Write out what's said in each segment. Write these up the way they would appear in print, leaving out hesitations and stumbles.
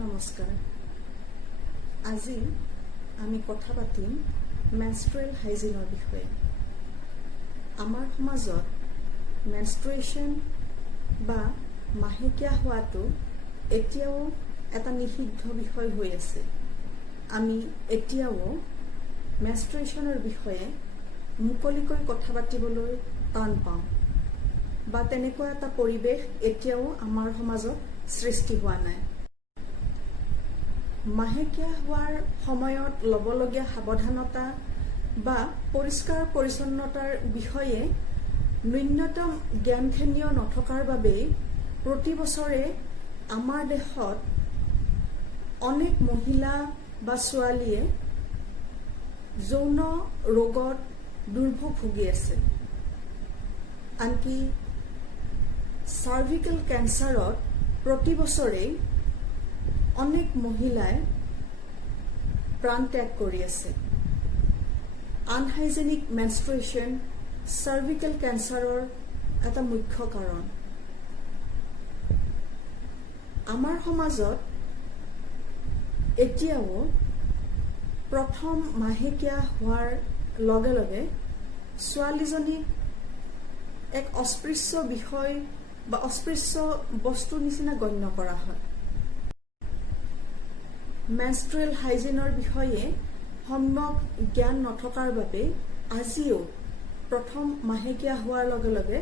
নমস্কাৰ। আজি আমি কথা পাতিম মেনষ্ট্ৰুৱেল হাইজিনৰ বিষয়ে। আমাৰ সমাজত মেনষ্ট্ৰুৱেশ্যন বা মাহেকীয়া হোৱাটো এতিয়াও এটা নিষিদ্ধ বিষয় হৈ আছে। আমি এতিয়াও মেনষ্ট্ৰুৱেশ্যনৰ বিষয়ে মুকলিকৈ কথা পাতিবলৈ টান পাওঁ বা তেনেকুৱা এটা পৰিৱেশ এতিয়াও আমাৰ সমাজত সৃষ্টি হোৱা নাই। মাহেকীয়া হোৱাৰ সময়ত ল'বলগীয়া সাৱধানতা বা পৰিষ্কাৰ পৰিচ্ছন্নতাৰ বিষয়ে ন্যূনতম জ্ঞানখিনিও নথকাৰ বাবেই প্ৰতি বছৰে আমাৰ দেশত অনেক মহিলা বা ছোৱালীয়ে যৌন ৰোগত দুৰ্ভোগ ভুগি আছে। আনকি চাৰ্ভিকেল কেঞ্চাৰত প্ৰতি বছৰেই অনেক মহিলাই প্ৰাণ ত্যাগ কৰি আছে। আনহাইজেনিক মেনষ্ট্ৰুৱেশ্যন চাৰ্ভিকেল কেঞ্চাৰৰ এটা মুখ্য কাৰণ। আমাৰ সমাজত এতিয়াও প্ৰথম মাহেকীয়া হোৱাৰ লগে লগে ছোৱালীজনীক এক অস্পৃশ্য বিষয় বা অস্পৃশ্য বস্তুৰ নিচিনা গণ্য কৰা হয়। মেনষ্ট্ৰুৱেল হাইজিনৰ বিষয়ে সম্যক জ্ঞান নথকাৰ বাবে আজিও প্ৰথম মাহেকীয়া হোৱাৰ লগে লগে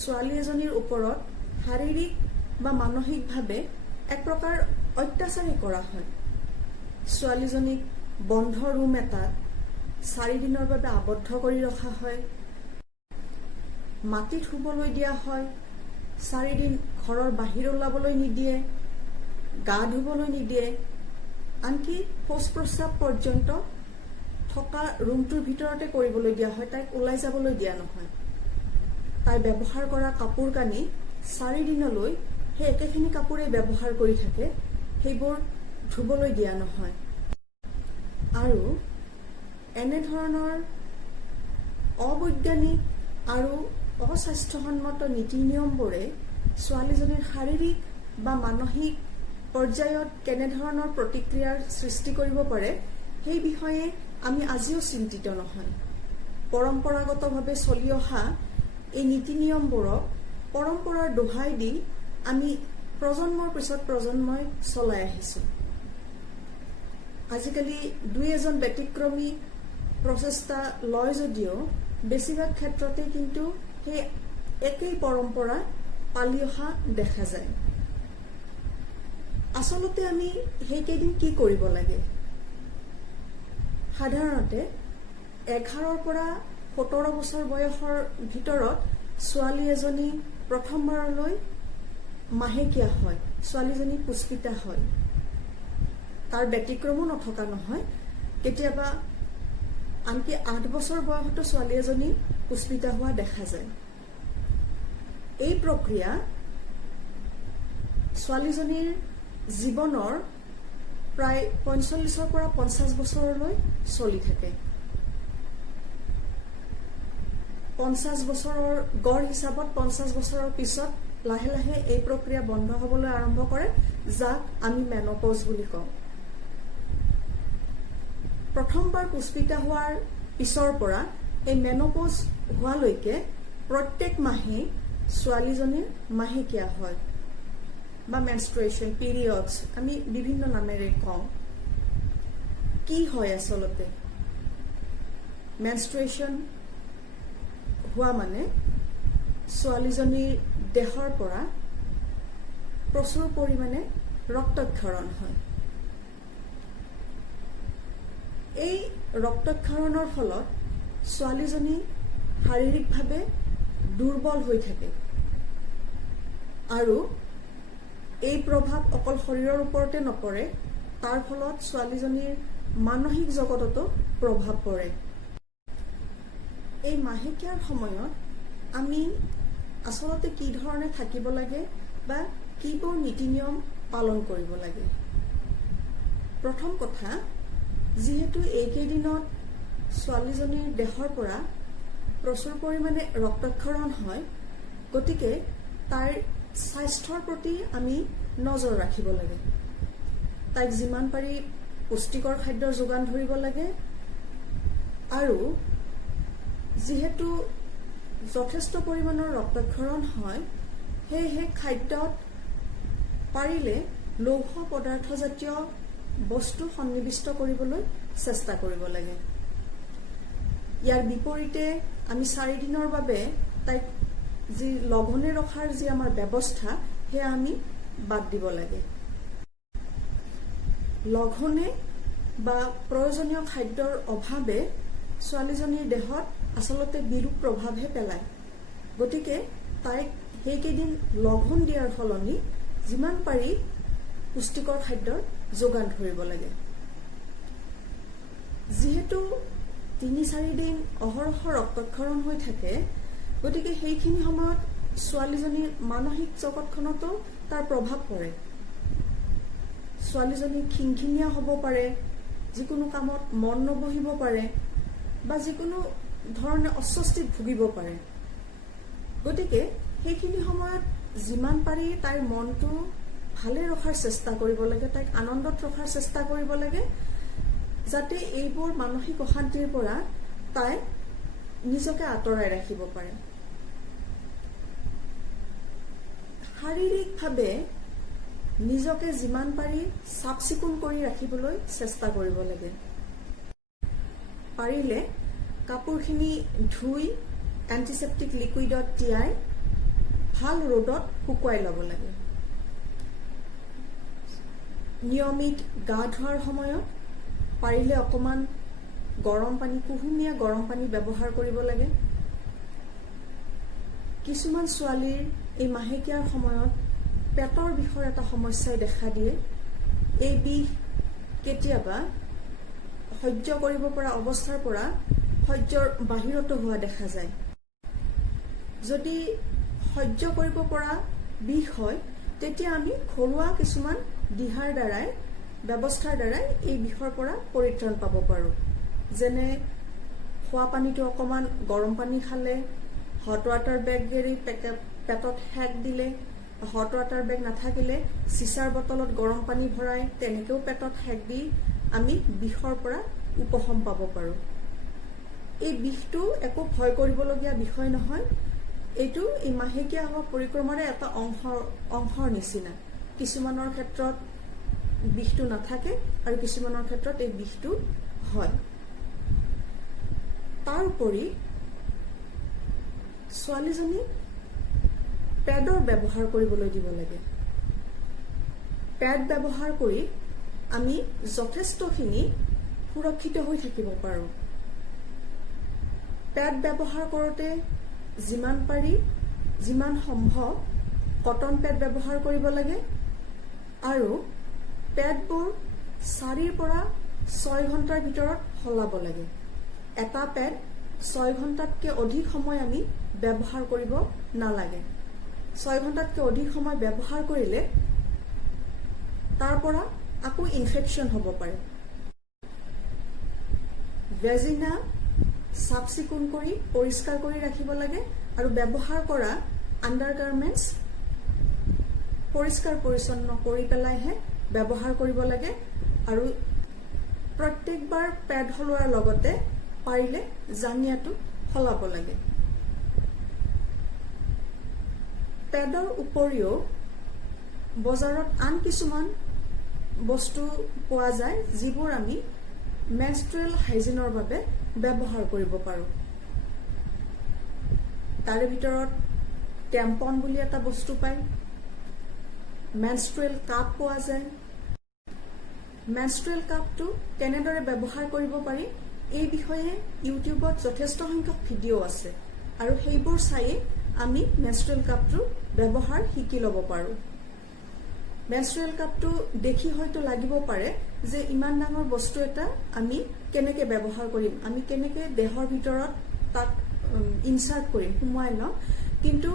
ছোৱালী এজনীৰ ওপৰত শাৰীৰিক বা মানসিকভাৱে এক প্ৰকাৰ অত্যাচাৰী কৰা হয়। ছোৱালীজনীক বন্ধ ৰুম এটাত 4 দিনৰ বাবে আবদ্ধ কৰি ৰখা হয়, মাটিত শুবলৈ দিয়া হয়, 4 দিন ঘৰৰ বাহিৰ ওলাবলৈ নিদিয়ে, গা ধুবলৈ নিদিয়ে, আনকি শৌচ প্ৰস্ৰাৱ পৰ্যন্ত থকা ৰুমটোৰ ভিতৰতে কৰিবলৈ দিয়া হয়, তাইক ওলাই যাবলৈ দিয়া নহয়। তাই ব্যৱহাৰ কৰা কাপোৰ কানি 4 দিনলৈ সেই একেখিনি কাপোৰে ব্যৱহাৰ কৰি থাকে, সেইবোৰ ধুবলৈ দিয়া নহয়। আৰু এনেধৰণৰ অবৈজ্ঞানিক আৰু অস্বাস্থ্যসন্মত নীতি নিয়মবোৰে ছোৱালীজনীৰ শাৰীৰিক বা মানসিক পৰ্যায়ত কেনেধৰণৰ প্ৰতিক্ৰিয়াৰ সৃষ্টি কৰিব পাৰে সেই বিষয়ে আমি আজিও চিন্তিত নহয়। পৰম্পৰাগতভাৱে চলি অহা এই নীতি নিয়মবোৰক পৰম্পৰাৰ দোহাই দি আমি প্ৰজন্মৰ পিছত প্ৰজন্মই চলাই আহিছোঁ। আজিকালি দুই এজন ব্যতিক্ৰমী প্ৰচেষ্টা লয় যদিও বেছিভাগ ক্ষেত্ৰতে কিন্তু সেই একেই পৰম্পৰা পালি অহা দেখা যায়। আচলতে আমি সেইকেইদিন কি কৰিব লাগে? সাধাৰণতে 11 পৰা 17 বছৰ বয়সৰ ভিতৰত ছোৱালী এজনী প্ৰথমবাৰলৈ মাহেকীয়া হয়, ছোৱালীজনী পুষ্পিতা হয়। তাৰ ব্যতিক্ৰমো নথকা নহয়। কেতিয়াবা আনকি 8 বছৰ বয়সতো ছোৱালী এজনী পুষ্পিতা হোৱা দেখা যায়। এই প্ৰক্ৰিয়া ছোৱালীজনীৰ জীৱনৰ প্ৰায় 45 পৰা 50 বছৰলৈ চলি থাকে। 50 বছৰৰ গড় হিচাপত 50 বছৰৰ পিছত লাহে লাহে এই প্ৰক্ৰিয়া বন্ধ হ'বলৈ আৰম্ভ কৰে, যাক আমি মেনপজ বুলি কওঁ। প্ৰথমবাৰ পুষ্পিতা হোৱাৰ পিছৰ পৰা এই মেনপজ হোৱালৈকে প্ৰত্যেক মাহে ছোৱালীজনীৰ মাহেকীয়া হয় বা মেনষ্ট্ৰুৱেশ্যন, পিৰিয়ডছ আমি বিভিন্ন নামেৰে কওঁ। কি হয় আচলতে? মেনষ্ট্ৰুৱেশ্যন হোৱা মানে ছোৱালীজনীৰ দেহৰ পৰা প্ৰচুৰ পৰিমাণে ৰক্তক্ষৰণ হয়। এই ৰক্তক্ষৰণৰ ফলত ছোৱালীজনী শাৰীৰিকভাৱে দুৰ্বল হৈ থাকে আৰু এই প্ৰভাৱ অকল শৰীৰৰ ওপৰতে নপৰে, তাৰ ফলত ছোৱালীজনীৰ মানসিক জগততো প্ৰভাৱ পৰে। এই মাহেকীয়াৰ সময়ত আমি আচলতে কি ধৰণে থাকিব লাগে বা কিবোৰ নীতি নিয়ম পালন কৰিব লাগে? প্ৰথম কথা, যিহেতু এইকেইদিনত ছোৱালীজনীৰ দেহৰ পৰা প্ৰচুৰ পৰিমাণে ৰক্তক্ষৰণ হয়, গতিকে তাইৰ স্বাস্থ্যৰ প্ৰতি আমি নজৰ ৰাখিব লাগে। তাইক যিমান পাৰি পুষ্টিকৰ খাদ্যৰ যোগান ধৰিব লাগে আৰু যিহেতু যথেষ্ট পৰিমাণৰ ৰক্তক্ষৰণ হয় সেয়েহে খাদ্যত পাৰিলে লৌহ পদাৰ্থজাতীয় বস্তু সন্নিৱিষ্ট কৰিবলৈ চেষ্টা কৰিব লাগে। ইয়াৰ বিপৰীতে আমি 4 দিনৰ বাবে তাইক যি লঘনে ৰখাৰ যি আমাৰ ব্যৱস্থা সেয়া আমি বাদ দিব লাগে। লঘনে বা প্ৰয়োজনীয় খাদ্যৰ অভাৱে ছোৱালীজনীৰ দেহত আচলতে বিৰূপ প্ৰভাৱহে পেলায়। গতিকে তাইক সেইকেইদিন লঘন দিয়াৰ সলনি যিমান পাৰি পুষ্টিকৰ খাদ্যৰ যোগান ধৰিব লাগে। যিহেতু 3-4 দিন অহৰহ ৰক্তক্ষৰণ হৈ থাকে গতিকে সেইখিনি সময়ত ছোৱালীজনীৰ মানসিক জগতখনতো তাৰ প্ৰভাৱ পৰে। ছোৱালীজনী খিংখিঙীয়া হ'ব পাৰে, যিকোনো কামত মন নবহিব পাৰে বা যিকোনো ধৰণে অস্বস্তিত ভুগিব পাৰে। গতিকে সেইখিনি সময়ত যিমান পাৰি তাইৰ মনটো ভালে ৰখাৰ চেষ্টা কৰিব লাগে, তাইক আনন্দত ৰখাৰ চেষ্টা কৰিব লাগে, যাতে এইবোৰ মানসিক অশান্তিৰ পৰা তাই নিজকে আঁতৰাই ৰাখিব পাৰে। শাৰীৰিকভাৱে নিজকে যিমান পাৰি চাফ চিকুণ কৰি ৰাখিবলৈ চেষ্টা কৰিব লাগে। পাৰিলে কাপোৰখিনি ধুই এণ্টিছেপ্টিক লিকুইডত তিয়াই ভাল ৰ'দত শুকুৱাই ল'ব লাগে। নিয়মিত গা ধোৱাৰ সময়ত পাৰিলে অকণমান গৰম পানী, কুহুমীয়া গৰম পানী ব্যৱহাৰ কৰিব লাগে। কিছুমান ছোৱালীৰ এই মাহেকীয়াৰ সময়ত পেটৰ বিষৰ এটা সমস্যাই দেখা দিয়ে। এই বিষ কেতিয়াবা সহ্য কৰিব পৰা অৱস্থাৰ পৰা সহ্যৰ বাহিৰতো হোৱা দেখা যায়। যদি সহ্য কৰিব পৰা বিষ হয় তেতিয়া আমি ঘৰুৱা কিছুমান দিহাৰ দ্বাৰাই ব্যৱস্থাৰ দ্বাৰাই এই বিষৰ পৰা পৰিত্ৰাণ পাব পাৰোঁ। যেনে খোৱা পানীটো অকণমান গৰম পানী খালে, হট ৱাটাৰ বেগেৰে পেটত সেক দিলে, হট ৱাটাৰ বেগ নাথাকিলে চিচাৰ বটলত গৰম পানী ভৰাই তেনেকৈও পেটত সেক দি আমি বিষৰ পৰা উপশম পাব পাৰোঁ। এই বিষটো একো ভয় কৰিবলগীয়া বিষয় নহয়। এইটো এই মাহেকীয়া হোৱা পৰিক্ৰমাৰে এটা অংশৰ নিচিনা। কিছুমানৰ ক্ষেত্ৰত বিষটো নাথাকে আৰু কিছুমানৰ ক্ষেত্ৰত এই বিষটো হয়। তাৰ উপৰি ছোৱালীজনীক পেডৰ ব্যৱহাৰ কৰিবলৈ দিব লাগে। পেড ব্যৱহাৰ কৰি আমি যথেষ্টখিনি সুৰক্ষিত হৈ থাকিব পাৰোঁ। পেড ব্যৱহাৰ কৰোঁতে যিমান পাৰি যিমান সম্ভৱ কটন পেড ব্যৱহাৰ কৰিব লাগে আৰু পেডবোৰ 4 পৰা 6 ঘণ্টাৰ ভিতৰত সলাব লাগে। এটা পেড 6 ঘণ্টাতকৈ অধিক সময় আমি ব্যৱহাৰ কৰিব নালাগে। 6 ঘণ্টাতকৈ অধিক সময় ব্যৱহাৰ কৰিলে তাৰ পৰা আকৌ ইনফেকশ্যন হ'ব পাৰে। ভেজিনা চাফ চিকুণ কৰি পৰিষ্কাৰ কৰি ৰাখিব লাগে আৰু ব্যৱহাৰ কৰা আণ্ডাৰগাৰ্মেণ্টছ পৰিষ্কাৰ পৰিচ্ছন্ন কৰি পেলাইহে ব্যৱহাৰ কৰিব লাগে আৰু প্ৰত্যেকবাৰ পেড সলোৱাৰ লগতে পাৰিলে জাঙিয়াটো সলাব লাগে। পেডৰ উপৰিও বজাৰত আন কিছুমান বস্তু পোৱা যায় যিবোৰ আমি মেনষ্ট্ৰুৱেল হাইজিনৰ বাবে ব্যৱহাৰ কৰিব পাৰোঁ। তাৰে ভিতৰত টেম্পন বুলি এটা বস্তু পায়, মেনষ্ট্ৰুৱেল কাপ পোৱা যায়। মেনষ্ট্ৰুৱেল কাপটো কেনেদৰে ব্যৱহাৰ কৰিব পাৰি এই বিষয়ে ইউটিউবত যথেষ্ট সংখ্যক ভিডিঅ' আছে আৰু সেইবোৰ চাই আমি মেনষ্ট্ৰুৱেল কাপটো ব্যৱহাৰ শিকি ল'ব পাৰোঁ। মেনষ্ট্ৰুৱেল কাপটো দেখি হয়তো লাগিব পাৰে যে ইমান ডাঙৰ বস্তু এটা আমি কেনেকৈ ব্যৱহাৰ কৰিম, আমি কেনেকৈ দেহৰ ভিতৰত তাক ইনচাৰ্ট কৰিম, সোমোৱাই ল'ম। কিন্তু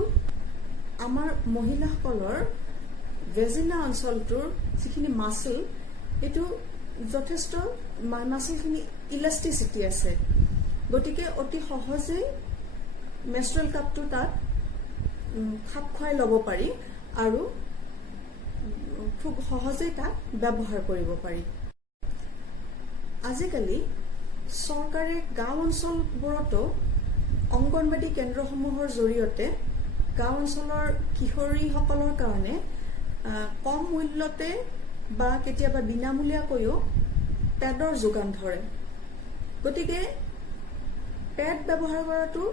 আমাৰ মহিলাসকলৰ ভেজিনা অঞ্চলটোৰ যিখিনি মাচল, এইটো যথেষ্ট মাচলখিনি ইলাষ্টিচিটি আছে। গতিকে অতি সহজেই মেনষ্ট্ৰুৱেল কাপটো তাত খাপ খুৱাই ল'ব পাৰি আৰু খুব সহজে তাক ব্যৱহাৰ কৰিব পাৰি। আজিকালি চৰকাৰে গাঁও অঞ্চলবোৰতো অংগনবাদী কেন্দ্ৰসমূহৰ জৰিয়তে গাঁও অঞ্চলৰ কিশোৰীসকলৰ কাৰণে কম মূল্যতে বা কেতিয়াবা বিনামূলীয়াকৈও পেডৰ যোগান ধৰে। গতিকে পেড ব্যৱহাৰ কৰাটো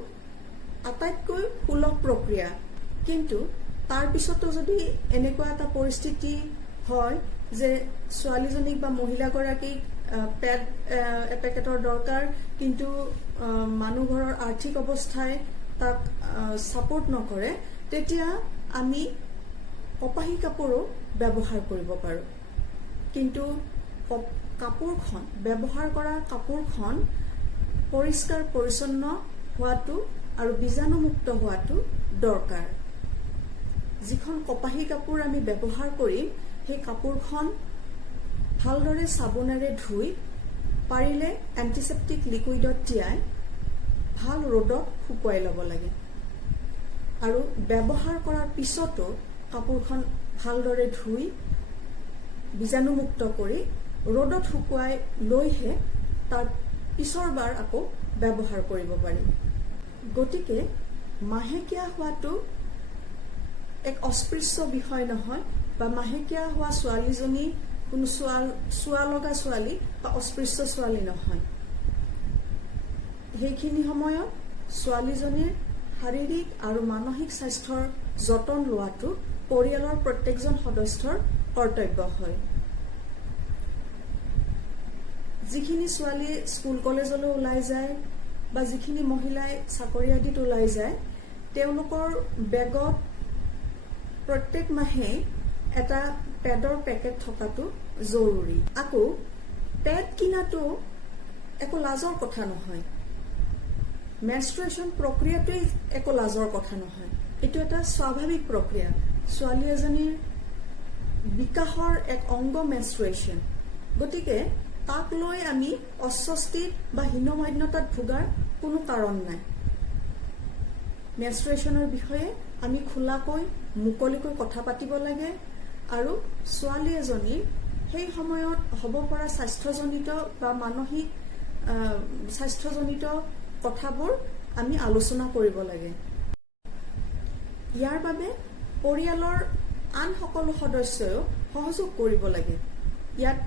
আটাইতকৈ সুলভ প্ৰক্ৰিয়া। কিন্তু তাৰ পিছতো যদি এনেকুৱা এটা পৰিস্থিতি হয় যে ছোৱালীজনীক বা মহিলাগৰাকীক পেড এপেকেটৰ দৰকাৰ, কিন্তু মানুহ ঘৰৰ আৰ্থিক অৱস্থাই তাক ছাপোৰ্ট নকৰে, তেতিয়া আমি কপাহী কাপোৰো ব্যৱহাৰ কৰিব পাৰোঁ। কিন্তু কাপোৰখন ব্যৱহাৰ কৰা কাপোৰখন পৰিষ্কাৰ পৰিচ্ছন্ন হোৱাটো আৰু বীজাণুমুক্ত হোৱাটো দৰকাৰ। যিখন কপাহী কাপোৰ আমি ব্যৱহাৰ কৰিম সেই কাপোৰখন ভালদৰে চাবোনেৰে ধুই পাৰিলে এণ্টিছেপ্টিক লিকুইডত তিয়াই ভাল ৰ'দত শুকুৱাই ল'ব লাগে। আৰু ব্যৱহাৰ কৰাৰ পিছতো কাপোৰখন ভালদৰে ধুই বীজাণুমুক্ত কৰি ৰ'দত শুকুৱাই লৈহে তাৰ পিছৰবাৰ আকৌ ব্যৱহাৰ কৰিব পাৰি। গতিকে মাহেকীয়া হোৱাটো এক অস্পৃশ্য বিষয় নহয়, বা মাহেকীয়া হোৱা ছোৱালীজনী কোনো চোৱা লগা ছোৱালী বা অস্পৃশ্য ছোৱালী নহয়। সেইখিনি সময়ত ছোৱালীজনীৰ শাৰীৰিক আৰু মানসিক স্বাস্থ্যৰ যতন লোৱাটো পৰিয়ালৰ প্ৰত্যেকজন সদস্যৰ কৰ্তব্য হয়। যিখিনি ছোৱালী স্কুল কলেজলৈ ওলাই যায় বা যিখিনি মহিলাই চাকৰি আদিত ওলাই যায়, তেওঁলোকৰ বেগত প্ৰত্যেক মাহে এটা পেডৰ পেকেট থকাটো জৰুৰী। আকৌ পেড কিনাটো একো লাজৰ কথা নহয়। মেনষ্ট্ৰুৱেশ্যন প্ৰক্ৰিয়াটোৱেই একো লাজৰ কথা নহয়। এইটো এটা স্বাভাৱিক প্ৰক্ৰিয়া। ছোৱালী এজনীৰ বিকাশৰ এক অংগ মেনষ্ট্ৰুৱেশ্যন। গতিকে তাক লৈ আমি অস্বস্তিত বা হীনমন্যতাত ভোগাৰ কোনো কাৰণ নাই। মেনষ্ট্ৰুৱেশ্যনৰ বিষয়ে আমি খোলাকৈ মুকলিকৈ কথা পাতিব লাগে আৰু ছোৱালী এজনীৰ সেই সময়ত হ'ব পৰা স্বাস্থ্যজনিত বা মানসিক স্বাস্থ্যজনিত কথাবোৰ আমি আলোচনা কৰিব লাগে। ইয়াৰ বাবে পৰিয়ালৰ আন সকলো সদস্যইও সহযোগ কৰিব লাগে। ইয়াত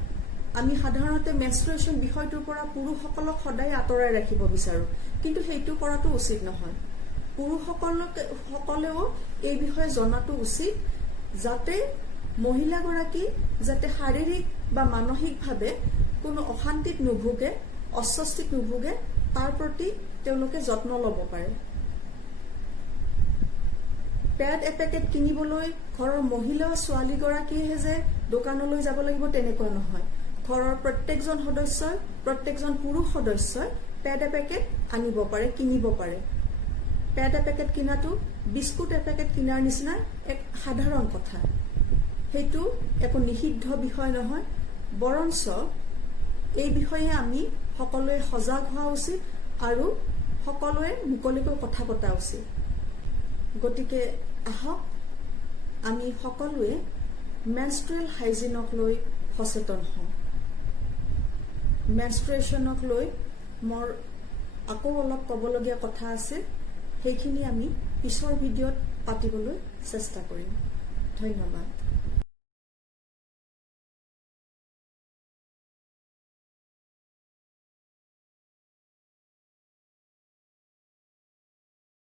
আমি সাধাৰণতে মেনষ্ট্ৰুৱেশ্যন বিষয়টোৰ পৰা পুৰুষসকলক সদায় আঁতৰাই ৰাখিব বিচাৰোঁ, কিন্তু সেইটো কৰাটো উচিত নহয়। পুৰুষসকলেও এই বিষয়ে জনাটো উচিত, যাতে মহিলাগৰাকী যাতে শাৰীৰিক বা মানসিকভাৱে কোনো অশান্তিত নুভোগে, অস্বস্তিত নুভোগে, তাৰ প্ৰতি তেওঁলোকে যত্ন ল'ব পাৰে। পেড এপেকেট কিনিবলৈ ঘৰৰ মহিলা ছোৱালীগৰাকীয়েহে যে দোকানলৈ যাব লাগিব তেনেকুৱা নহয়। ঘৰৰ প্ৰত্যেকজন সদস্যই, প্ৰত্যেকজন পুৰুষ সদস্যই পেড এপেকেট আনিব পাৰে, কিনিব পাৰে। পেড এপেকেট কিনাটো বিস্কুট এপেকেট কিনাৰ নিচিনা এক সাধাৰণ কথা। সেইটো একো নিষিদ্ধ বিষয় নহয়, বৰঞ্চ এই বিষয়ে আমি সকলোৱে সজাগ হোৱা উচিত আৰু সকলোৱে মুকলিকৈ কথা পতা উচিত। গতিকে আহক আমি সকলোৱে মেনষ্ট্ৰুৱেল হাইজিনক লৈ সচেতন হওঁ। মেনষ্ট্ৰুৱেশ্যনক লৈ মোৰ আকৌ অলপ ক'বলগীয়া কথা আছে, সেইখিনি আমি পিছৰ ভিডিঅ'ত পাতিবলৈ চেষ্টা কৰিম। ধন্যবাদ।